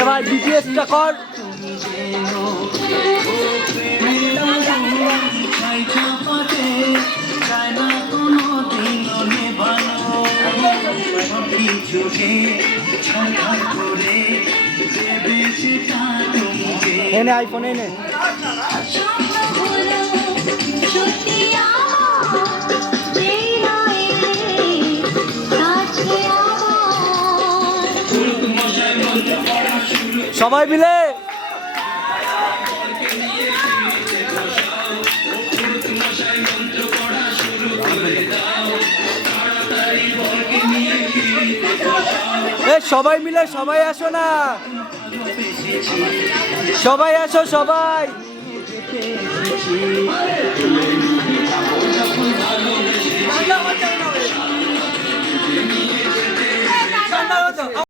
এবার বিটিএসটা কর। চাই চাপাতে চায় সবাই মিলে। সবাই মিলে সবাই আসো না। সবাই আসো সবাই।